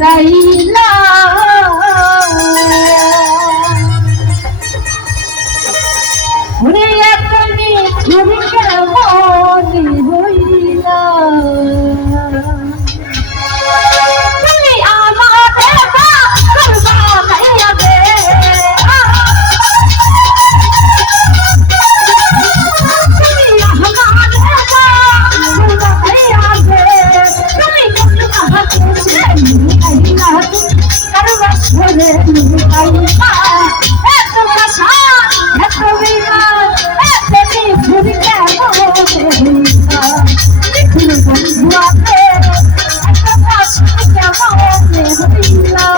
উড়াইলা ওরে এখনই ছুরি কেমন হইলা তুমি আমারে করবা ভাইয়া বে তুমি আমারে করবা ভাইয়া বে তুমি কোন কাহাকে সে আইলা করবা সরে আইলা এত ভাষা এত বিমান এত ছুরি কেমন হইলা দেখুন বন্ধু আপে এত ভাষা কেমন হইলা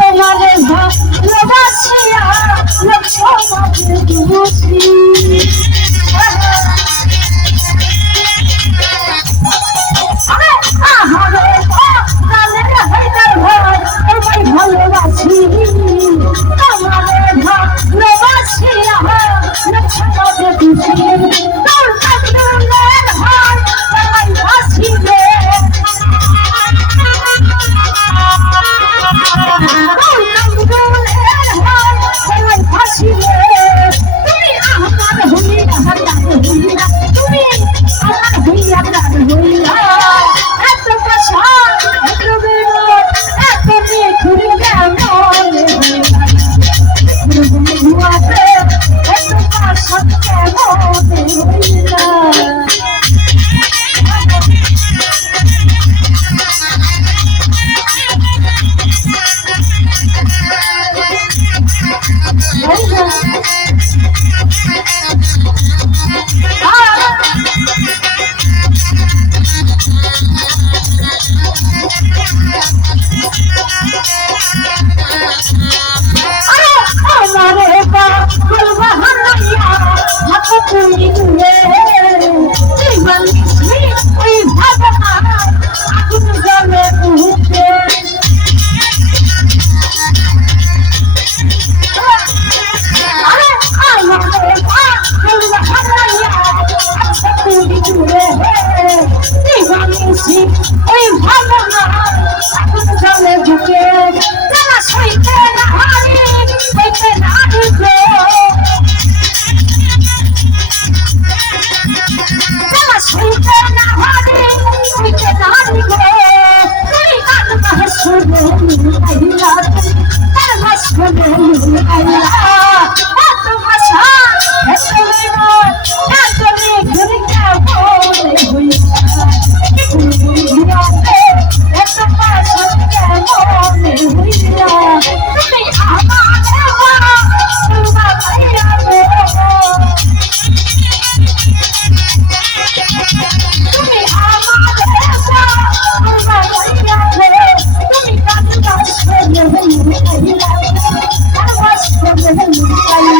তোমারে ভালোবাসিয়া লোক সমাজে দোষী ভালোবাসি তোমারে ভালোবাসিয়া লোক সমাজে দোষী তোর কান্দুলের হয় তোমায় ভাসিবে তুমি তুমি দূরে জীবন মিশি ওই ভাবনায় আগুন জ্বলে মুহূর্তে ওই ভাবনা আগুন জ্বলে বুকে তারা সইতে না হারি সইতে না ঢুকে তারা সইতে না হারি সইতে না ঢুকে তুই কান শুনে আইলা তার মাস শুনে আইলা এত ভাষা এত বিমল এত ঘুরে যাবো Thank you.